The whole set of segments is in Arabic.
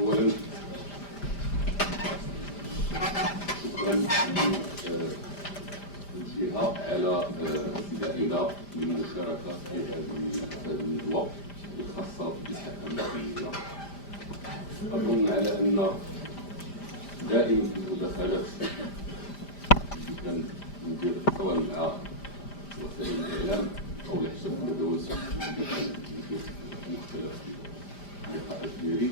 اولا شكرا للجهه على استدعائنا للمشاركه في هذه الندوه الخاصه بالحكم الامنيه. اظن على ان دائما في المداخلات اللي كندير سواء مع وسائل الاعلام او حتى في الندوات مختلف اللقاءات ديالي،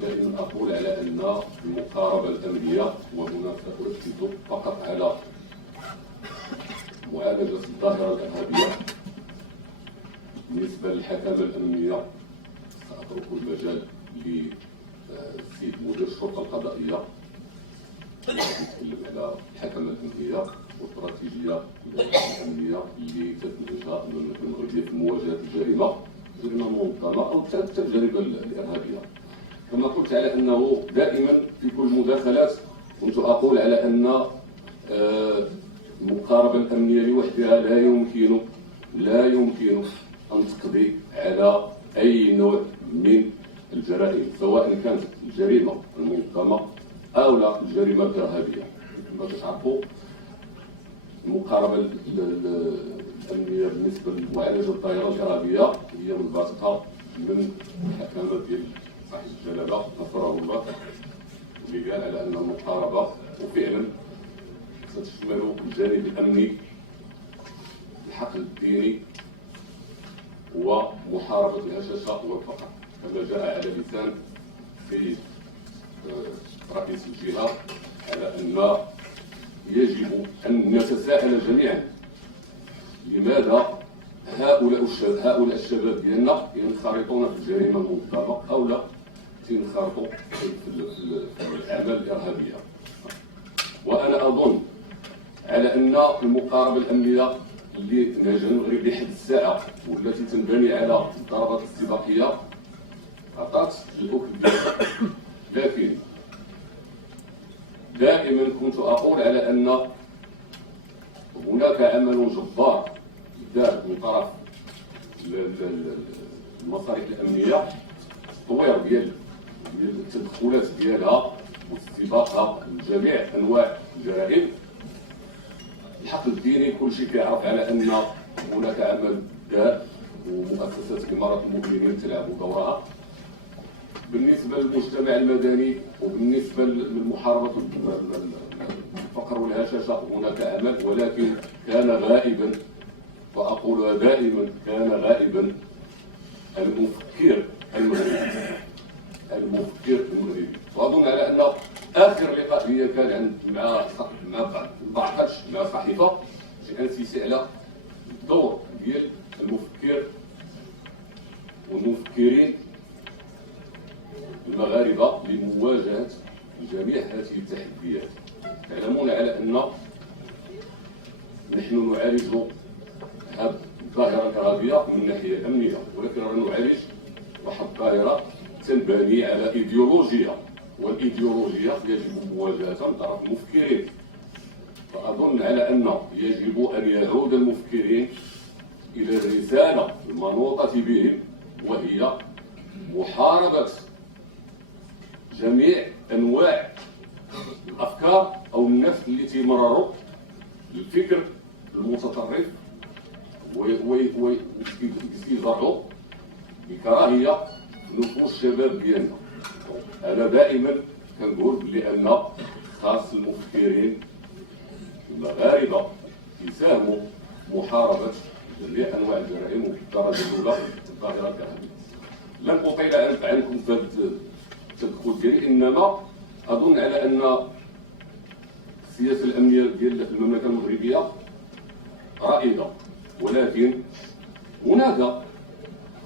دائما اقول على ان المقاربه الامنيه، وهنا ساركز فقط على معالجه الظاهره الارهابيه. بالنسبه للحكامه الامنيه ساترك المجال للسيد مدير الشرطه القضائيه يتكلم على الحكمه الامنيه والاستراتيجيه الامنيه اللي تتنهجها المملكه المغربيه في مواجهه الجريمه المنظمه او حتى الجريمه الارهابيه. كما قلت على انه دائما في كل المداخلات كنت اقول على ان المقاربه الامنيه لوحدها لا يمكن ان تقضي على اي نوع من الجرائم، سواء كانت الجريمه المنظمه او لا الجريمه الارهابيه. كما تعرفوا المقاربه الامنيه بالنسبه لمعالجه الظاهره الارهابيه هي منبثقه من الحكامه ديال صاحب الجلاله نصره الله، اللي قال على ان المقاربه وفعلا ستشمل الجانب الامني، الحقل الديني، ومحاربه الهشاشه والفقر، كما جاء على لسان سيد رئيس الجهه على ان يجب ان نتساءل جميعا لماذا هؤلاء الشباب ديالنا ينخرطون في الجريمه المنظمه او لا ينخرطوا في الاعمال الارهابيه. وانا اظن على ان المقاربه الامنيه اللي نهجها المغرب لحد الساعه والتي تنبني على الضربات الاستباقيه عطات الاكل ديالها، لكن دائما كنت اقول على ان هناك عمل جبار دار من طرف المصالح الامنيه، التطوير ديال التدخلات ديالها واستباقها لجميع انواع الجرائم. الحقل الديني كل شيء كيعرف على ان هناك عمل دار ومؤسسات اماره المؤمنين تلعب دورها. بالنسبه للمجتمع المدني وبالنسبه للمحاربه الفقر والهشاشه هناك عمل، ولكن كان غائبا، واقولها دائما كان غائبا المفكر المغربي. واظن على ان اخر لقاء لي كان مع صحيفه انسيسي على الدور ديال المفكر والمفكرين المغاربه لمواجهه جميع هذه التحديات. تعلمون على ان نحن نعالج هذه الظاهره الارهابيه من الناحيه الامنيه، ولكن رانا نعالج واحد الظاهره تنبني على ايديولوجيا، والايديولوجيا يجب مواجهتها من طرف المفكرين. فاظن على ان يجب ان يعود المفكرين الى الرساله المنوطه بهم، وهي محاربه جميع انواع الافكار او الناس اللي تيمرروا الفكر المتطرف ويزرعوا الكراهيه في نفوس الشباب ديالنا. انا دائما كنقول بان خاص المفكرين المغاربه يساهموا محاربه جميع انواع الجرائم، وفي الدرجه الاولى الظاهره الارهابيه. لن اطيل عنكم في هذا التدخل ديالي، انما اظن على ان السياسه الامنيه ديال المملكه المغربيه رائده، ولكن هناك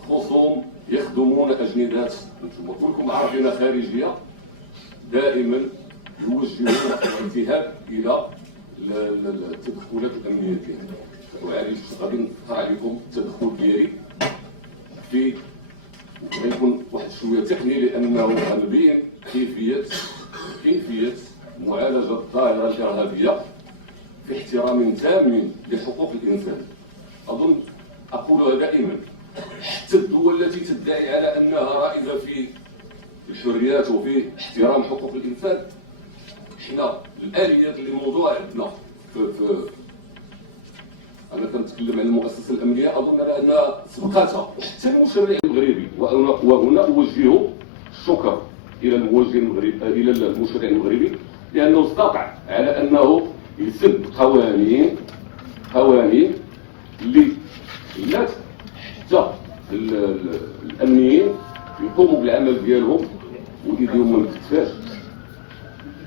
خصوم يخدمون اجندات انتم كلكم عارفين خارجيه، دائما يوجهون الاتهام الى التدخلات الامنيه ديالنا. وعليش غادي نذكر عليكم التدخل ديالي في غيكون واحد شويه تقني، لانه غنبين كيفيه معالجه الظاهره الارهابيه في احترام تام لحقوق الانسان. اظن اقولها دائما، حتى الدول التي تدعي على انها رائده في الحريات وفيه احترام حقوق الانسان. حنا الاليات اللي موضوع عندنا في انا كنتكلم عن المؤسسه الامنيه، اظن انها سبقتها حتى المشرع المغربي، وهنا اوجه الشكر الى الموجه المغربي الى المشرع المغربي لانه استطاع على انه يسد قوانين اللي خلات حتى الامنيين يقوموا بالعمل ديالهم وايديهم ما مكتفاش.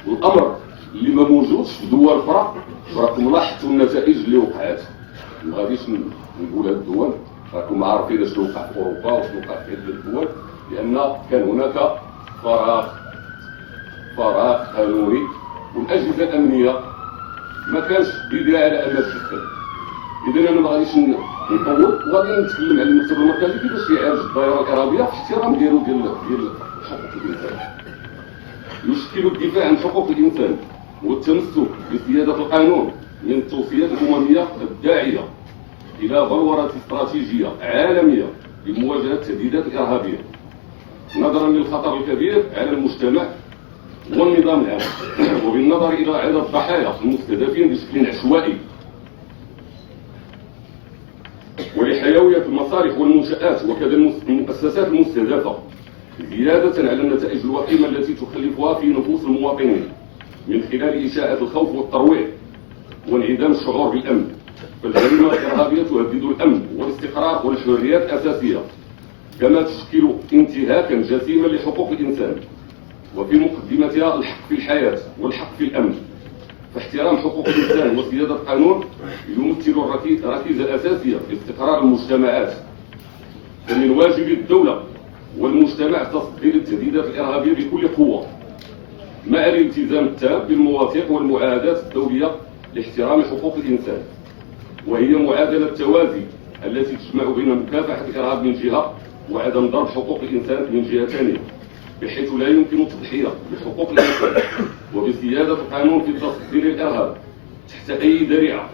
والامر اللي ما موجودش في دول اخرى، راكم لاحظتوا النتائج اللي وقعت. ما غاديش نقول هاد الدول، راكم عارفين شنو وقع في اوروبا وشنو وقع في عده الدول، لان كان هناك فراغ قانوني، والاجهزه الامنيه ما كانش بيديها على انها تدخل. اذا انا ما غاديش نطول، وغادي نتكلم على المكتب المركزي كيفاش يعالج الدائره الارهابيه في احترام ديالو ديال حقوق الانسان. يشكل الدفاع عن حقوق الانسان والتمسك بسياده القانون من التوصيات الامميه الداعيه الى بلوره استراتيجيه عالميه لمواجهه التهديدات الارهابيه، نظرا للخطر الكبير على المجتمع والنظام العام، وبالنظر الى عدد الضحايا المستهدفين بشكل عشوائي، ولحيويه المصالح والمنشآت وكذا المؤسسات المستهدفه، زياده على النتائج الوخيمه التي تخلفها في نفوس المواطنين من خلال اشاعه الخوف والترويع وانعدام الشعور بالامن. فالجريمه الارهابيه تهدد الامن والاستقرار والحريات الاساسيه، كما تشكل انتهاكا جسيما لحقوق الانسان، وفي مقدمتها الحق في الحياه والحق في الامن. فاحترام حقوق الانسان وسياده القانون يمثل الركيزه الاساسيه لاستقرار المجتمعات. فمن واجب الدوله والمجتمع تصدي للتهديدات الارهابيه بكل قوه، مع الالتزام التام بالمواثيق والمعاهدات الدوليه لاحترام حقوق الانسان، وهي معادله التوازي التي تجمع بين مكافحه الارهاب من جهه وعدم ضرب حقوق الانسان من جهه ثانيه، بحيث لا يمكن التضحيه بحقوق الانسان وبسياده القانون في التصدي للارهاب تحت اي ذريعه.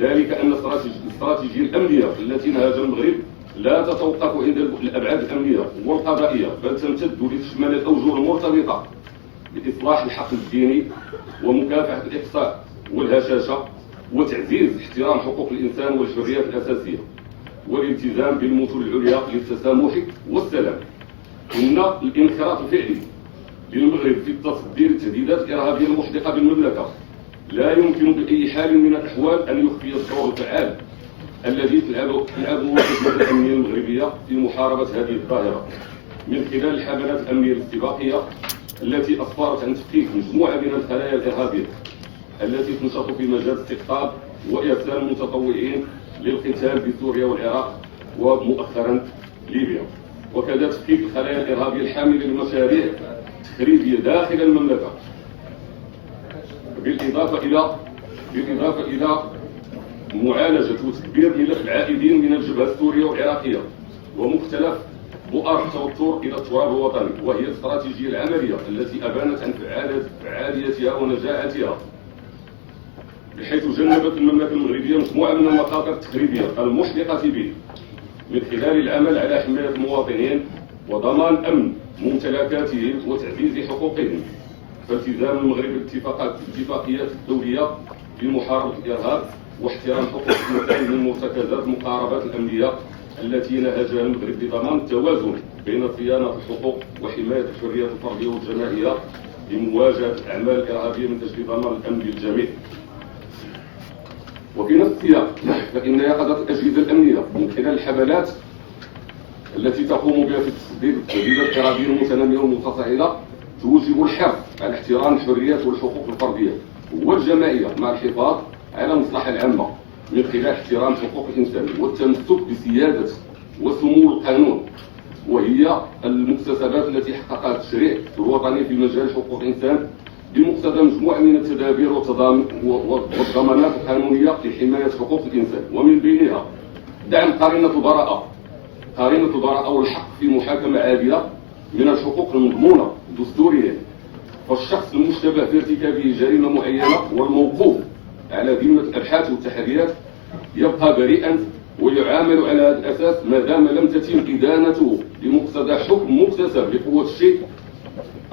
ذلك ان الاستراتيجيه الامنيه التي نهجها المغرب لا تتوقف عند الابعاد الامنيه والقضائيه، بل تمتد لتشمل الاوجه المرتبطه باصلاح الحقل الديني ومكافحه الاقصاء والهشاشه وتعزيز احترام حقوق الانسان والحريات الاساسيه والالتزام بالمثل العليا للتسامح والسلام. ان الانخراط الفعلي للمغرب في التصدي للتهديدات الارهابيه المحدقه بالمملكه لا يمكن باي حال من الاحوال ان يخفي الدور الفعال الذي تلعبه الخدمه الامنيه المغربيه في محاربه هذه الظاهره، من خلال الحملات الامنيه الاستباقيه التي اسفرت عن تفكيك مجموعه من الخلايا الارهابيه التي تنشط في مجال استقطاب وارسال المتطوعين للقتال بسوريا والعراق ومؤخرا ليبيا، وكذا تفكيك الخلايا الارهابيه الحامله لمشاريع تخريبيه داخل المملكه، بالاضافه الى معالجه وتدبير ملف العائدين من الجبهه السوريه والعراقيه ومختلف بؤر التوتر الى التراب الوطني، وهي الاستراتيجيه العمليه التي ابانت عن فعاليتها ونجاعتها، بحيث جنبت المملكه المغربيه مجموعه من المخاطر التخريبيه المحدقه به، من خلال العمل على حمايه المواطنين وضمان امن ممتلكاتهم وتعزيز حقوقهم. فالتزام المغرب بالاتفاقيات الدوليه في محاربه الارهاب واحترام حقوق الانسان من مرتكزات المقاربات الامنيه التي نهجها المغرب بضمان التوازن بين صيانه الحقوق وحمايه الحريات الفرديه والجماعيه لمواجهه الاعمال الارهابيه من اجل ضمان الامن للجميع. وفي نفس السياق فإن يقظة الأجهزة الأمنية من خلال الحملات التي تقوم بها في التصدي للتهديدات الإرهابية المتنامية والمتصاعدة توجب الحرص على احترام الحريات والحقوق الفردية والجماعية مع الحفاظ على المصلحة العامة من خلال احترام حقوق الإنسان والتمسك بسيادة وسمو القانون، وهي المكتسبات التي حققها التشريع الوطني في مجال حقوق الإنسان بمقتضى مجموعة من التدابير والضمانات القانونية لحماية حقوق الإنسان، ومن بينها دعم قرينة البراءة والحق في محاكمة عادلة من الحقوق المضمونة دستوريا. فالشخص المشتبه في ارتكابه جريمة معينة والموقوف على ذمة الأبحاث والتحريات يبقى بريئا ويعامل على هذا الأساس ما دام لم تتم إدانته بمقتضى حكم مكتسب بقوة الشيء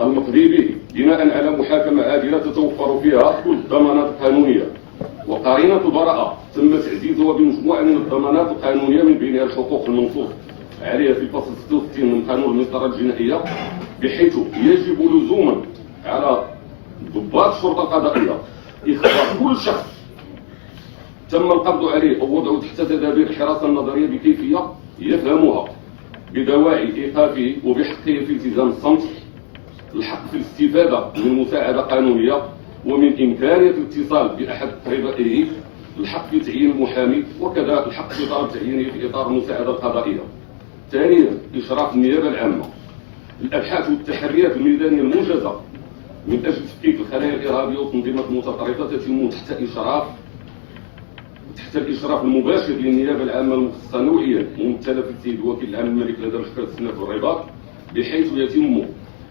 المقضي به بناء على محاكمة عادلة تتوفر فيها كل الضمانات القانونية. وقرينة البراءة تم تعزيزها بمجموعة من الضمانات القانونية من بينها الحقوق المنصوص عليها في الفصل 66 من قانون المسطرة الجنائية، بحيث يجب لزوما على ضباط الشرطة القضائية إخبار كل شخص تم القبض عليه أو وضعه تحت تدابير الحراسة النظرية بكيفية يفهمها، بدواعي إيقافه وبحقه في التزام الصمت، الحق في الاستفادة من مساعدة قانونية، ومن إمكانية الاتصال بأحد قريبائه، الحق في تعيين المحامي، وكذا الحق في طلب تعيينه في إطار المساعدة القضائية. ثانيا، إشراف النيابة العامة. الأبحاث والتحريات الميدانية المنجزة من أجل تفكيك الخلايا الإرهابية والتنظيمات المتطرفة تتم تحت الإشراف المباشر للنيابة العامة المختصة نوعيا ممثلة في السيد الوكيل العام الملك لدى محكمة السنة والرباط، بحيث يتم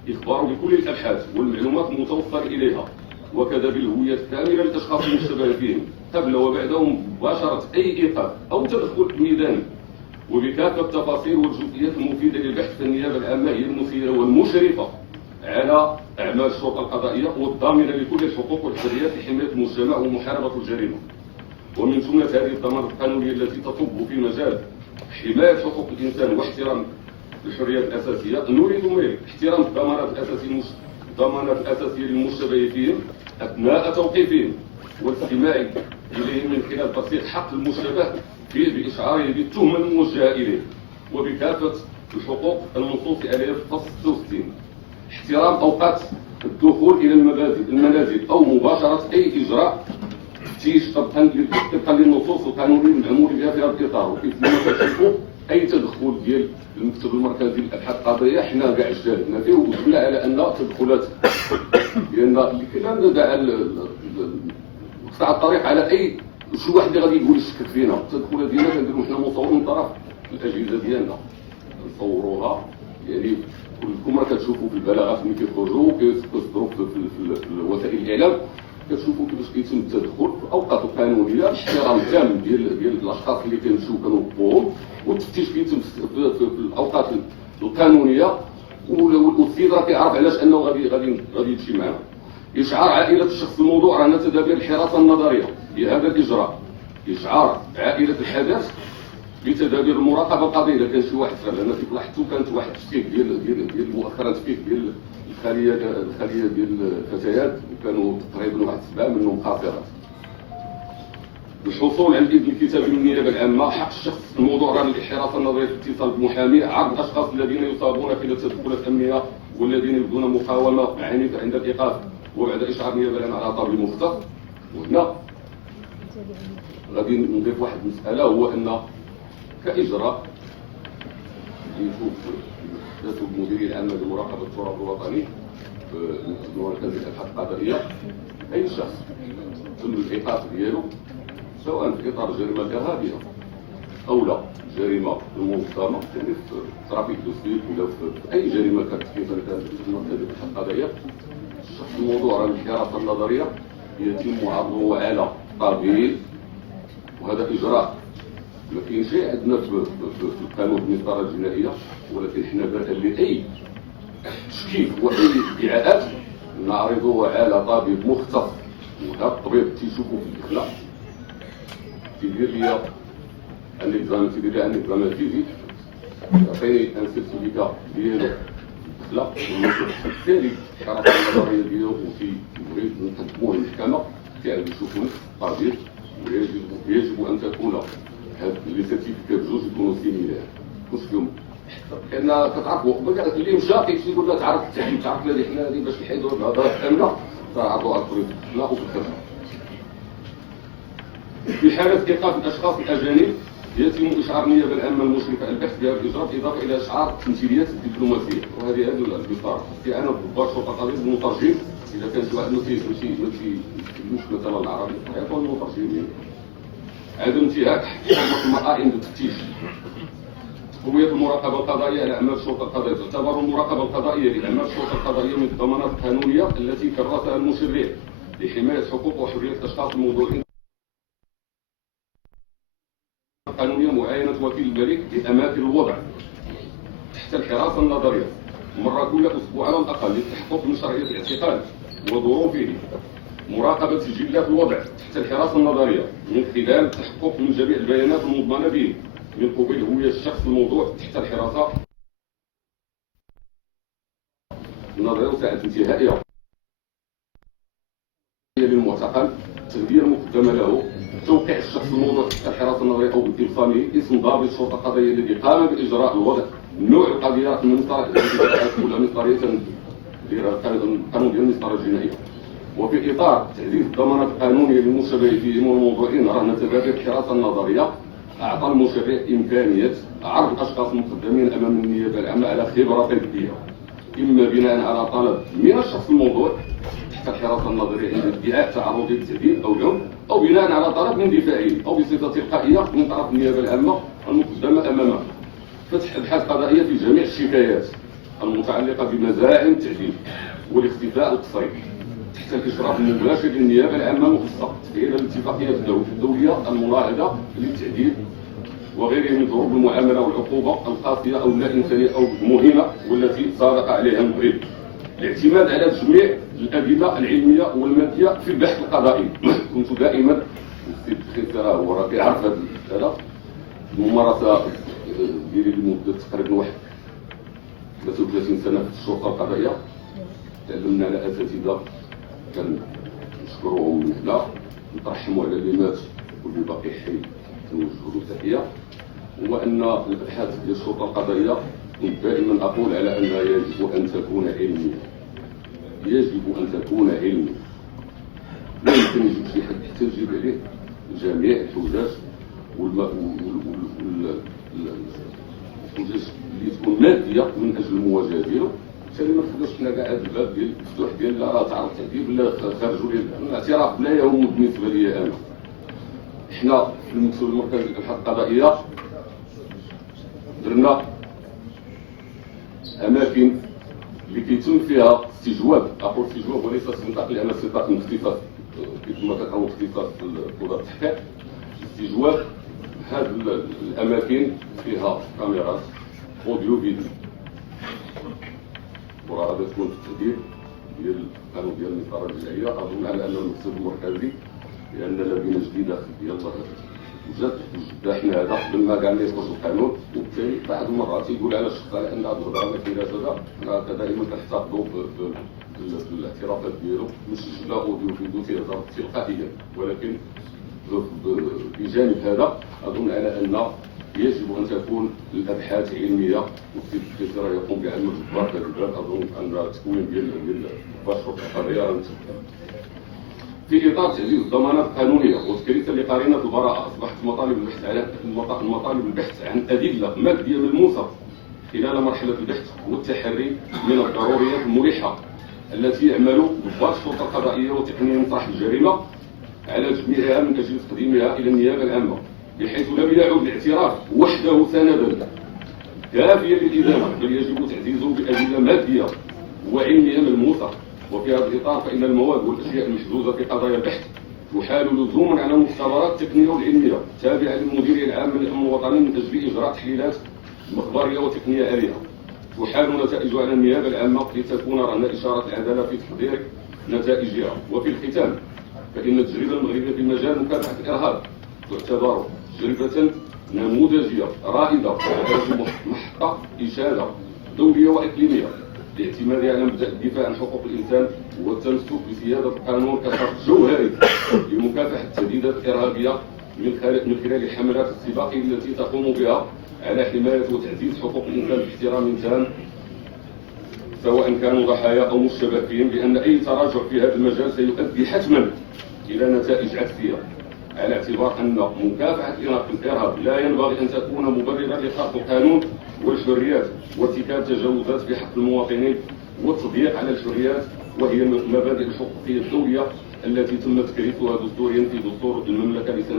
إخباره بكل الأبحاث والمعلومات المتوصل إليها، وكذا بالهوية الكاملة للأشخاص المشتبه فيهم قبل وبعدهم مباشرة أي إيقاف أو تدخل ميداني، وبكافة التفاصيل والجزئيات المفيدة للبحث. النيابة العامة هي المسيرة والمشرفة على أعمال الشرطة القضائية والضامنة لكل الحقوق والحريات لحماية المجتمع ومحاربة الجريمة. ومن جملة هذه الضمانات القانونية التي تصب في مجال حماية حقوق الإنسان واحترام الحريات الأساسية، نريد من احترام الضمانات الأساسية للمشتبه فيهم أثناء توقيفهم، والاستماع إليهم من خلال تصحيح حق المشتبه فيه بإشعاره بالتهمة الموجهة إليه، وبكافة الحقوق المنصوص عليها في الفصل 66. احترام أوقات الدخول إلى المنازل أو مباشرة أي إجراء تفتيش طبقا للنصوص القانونية المعمول بها في هذا الإطار. وكيف ما كتشوفوا أي تدخل ديال المكتب المركزي للأبحاث القضائية حنا كاع اجتهدنا فيه وجبنا على أن تدخلات ديالنا اللي كنا كاع قطع الطريق على أي شي واحد اللي غادي يقول يشكك فينا. التدخلات ديالنا كنديروا حنا مصور من طرف الأجهزة ديالنا نصوروها، يعني كلكم راه كتشوفوا في البلاغات ملي كيخرجوا كيصدروا في وسائل الإعلام، كتشوفوا كيفاش كيتم التدخل في اوقات قانونيه باحترام تام ديال الاشخاص اللي كيمشيو كنوقفوهم، والتفتيش كيتم في الاوقات القانونيه، والسيد راه كيعرف علاش انه غادي يمشي معنا. اشعار عائله الشخص الموضوع رهن تدابير الحراسه النظريه بهذا الاجراء، اشعار عائله الحدث بتدابير المراقبه القضائيه. اذا كان شي واحد لان لاحظتوا كانت واحد التفكيك ديال مؤخرا تفكيك ديال الخليه ديال الفتيات، وكانوا تقريبا واحد 7 منهم قاصرات. الحصول على الاذن الكتابي من النيابه العامه. حق الشخص الموضوع رهن الحراسه النظريه في الاتصال بمحامي، عرض الاشخاص الذين يصابون خلال التدخلات الامنيه والذين يبدون مقاومه عنيفه عند الايقاف وبعد اشعار النيابه العامه على طبيب مختص. وهنا غادي نضيف واحد المساله، هو ان كاجراء يشوف المديريه العامه لمراقبه التراث الوطني في مركز الابحاث القضائيه، اي شخص تم الايقاف ديالو سواء في اطار الجريمه الارهابيه او لا جريمه منظمه، يعني في ترافيك دو سبيد ولا في اي جريمه كانت في مركز الابحاث القضائيه، الشخص الموضوع راه الحراسه النظريه يتم عرضه على طبيب. وهذا اجراء ما كاين شيء عندنا في القانون المسطره الجنائيه، ولكن حنا لاي تشكيك واي ادعاءات نعرضه على طبيب مختص، وهذا الطبيب تيشوفوا في الاخلاق، تيدير لي ان فيزيك، يعطيني ان سيرتيفيكا ديالو الاخلاق والتالي الحراسه النظريه ديالو وتيبغي نقدموه للمحكمه كيعاودوا يشوفوا نفس الطبيب، ويجب ان تكون هاد لي سيرتيفيكا بجوج يكونوا سيميلار، كلش فيهم، لان كتعرفوا اللي مشى كيقول لك تعرف التعليم، تعرف هذه حنا هذه باش نحيدوا الهضره كامله تعرضوا على الطريق لا وفي الخدمه. في حاله ايقاف الاشخاص الاجانب يتم اشعار النيابه العامه المشرفه على البحث بهذا الاجراء، اضافه الى اشعار التمثيليات الدبلوماسيه، وهذه البطاقه استعانه بضباط شرطه قضائيه بالمترجم اذا كان شي واحد ما كيفهمش مثلا العربي يعطوا المترجمين. عدم انتهاك حق المقائم بالتفتيش. تقوية المراقبة القضائية لأعمال الشرطة القضائية. تعتبر المراقبة القضائية لأعمال الشرطة القضائية من الضمانات القانونية التي كرسها المشرع لحماية حقوق وحريات الأشخاص الموضوعين القانونية، معاينة وكيل الملك لأماكن الوضع تحت الحراسة النظرية مرة كل أسبوع على الأقل للتحقق من شرعية الاعتقال وظروفه، مراقبة سجلات الوضع تحت الحراسة النظرية من خلال التحقق من جميع البيانات المضمنة به من قبل هوية الشخص الموضوع تحت الحراسة النظرية وساعة انتهائها للمعتقل، تغذية مقدمة له، توقيع الشخص الموضوع تحت الحراسة النظرية أو بإبصامه، اسم ضابط الشرطة القضائية الذي قام بإجراء الوضع، نوع القضية من مسطرية القانون ديال المسطرة الجنائية. وفي إطار تعزيز الضمانات القانونية للمشتبه فيهم والموضوعين رهن تبادل الحراسة النظرية، أعطى المشرع إمكانية عرض الأشخاص المقدمين أمام النيابة العامة على خبرة طبية، إما بناء على طلب من الشخص الموضوع تحت الحراسة النظرية عند ادعاء تعرض للتهديد أو العنف، أو بناء على طلب من دفاعه، أو بصفة تلقائية من طرف النيابة العامة المقدمة أمامه. فتح أبحاث قضائية في جميع الشكايات المتعلقة بمزاعم التعذيب والاختفاء القسري تحت الإشراف المباشر للنيابة العامة المختصة تفعيل الاتفاقيات الدولية المناهضة للتعذيب وغيره من ضروب المعاملة والعقوبة القاسية أو اللا إنسانية أو المهمة والتي صادق عليها المغرب. الاعتماد على جميع الأدلة العلمية والمادية في البحث القضائي. كنت دائما السيد راه هو راه كيعرف هذا الممارسة ديالي لمدة تقريبا واحد 33 سنة في الشرطة القضائية. تعلمنا على أساتذة كنشكروهم من هنا، نترحموا على اللي مات واللي باقي حي كنوجه له تحية. هو أن الأبحاث ديال الشرطة القضائية كنت دائما أقول على أنها يجب أن تكون علمية، يجب أن تكون علمية. لا يمكن يجيب شي حد حتى يجيب عليه جميع الحجج الحجج اللي تكون مادية من أجل المواجهة ديالو. بالتالي ما نقدرش حنا كاع هذا الباب ديال المفتوح ديال لا راه تعرض تهديد ولا خرجوا لي الاعتراف لا يهم بالنسبة لي أنا. حنا في المكتب المركزي للأبحاث القضائية درنا أماكن اللي كيتم فيها استجواب، أقول استجواب وليس استنطاق لأن استنطاق من اختصاص كما كتعرفوا اختصاص وزارة التحقيق. استجواب هذه الأماكن فيها كاميرات أوديو فيديو، وراه غادي تكون في التهديد ديال القانون ديال المسطرة الجنائية. أظن على أن المكتب المركزي لأن لدينا جديدة ديال وجد حنا هذا قبل ما كاع يخرج القانون، وبالتالي بعض المرات يقول على الشخص على ان هذه الهضره ما كايناش هذا دائما كنحتفظوا بالاعترافات ديالو مسجله اوديو فيديو تيهضر تلقائيا. ولكن بجانب هذا اظن على ان يجب ان تكون الابحاث علميه، والسيد الدكتور يقوم بعمل كبار في هذا الباب. اظن ان التكوين ديال الشرطه القضائيه في اطار تعزيز الضمانات القانونيه وتكريسا لقرينه البراءه. اصبحت مطالب البحث عن ادله ماديه ملموسه خلال مرحله البحث والتحري من الضروريات الملحه التي يعمل ضباط الشرطه القضائيه وتقنيه مسرح الجريمه على جميعها من اجل تقديمها الى النيابه العامه، بحيث لم يعد الاعتراف وحده سندا كافيا للادانه، بل يجب تعزيزه بادله ماديه وعلميه ملموسه. وفي هذا الإطار فإن المواد والأشياء المحجوزة في قضايا البحث تحال لزوما على المختبرات التقنية والعلمية التابعة للمديرية العامة للأمن الوطني من أجل إجراء تحليلات مخبرية وتقنية آلية. تحال نتائجها على النيابة العامة لتكون رهن إشارة العدالة في تحضير نتائجها. وفي الختام فإن التجربة المغربية في مجال مكافحة الإرهاب تعتبر تجربة نموذجية رائدة محطة إشادة دولية وإقليمية لاعتمادها على مبدأ الدفاع عن حقوق الإنسان والتمسك بسيادة القانون كشرط جوهري لمكافحة التهديدات الإرهابية من خلال الحملات السباقية التي تقوم بها على حماية وتعزيز حقوق الإنسان باحترام تام، سواء كانوا ضحايا أو مشتبه فيهم، لأن أي تراجع في هذا المجال سيؤدي حتما إلى نتائج عكسية، على اعتبار أن مكافحة الإرهاب لا ينبغي أن تكون مبررا لخرق القانون والحريات وارتكاب تجاوزات في حق المواطنين والتضييق على الحريات، وهي مبادئ الحقوقية الدولية التي تم تكريسها دستوريا في دستور المملكة لسنة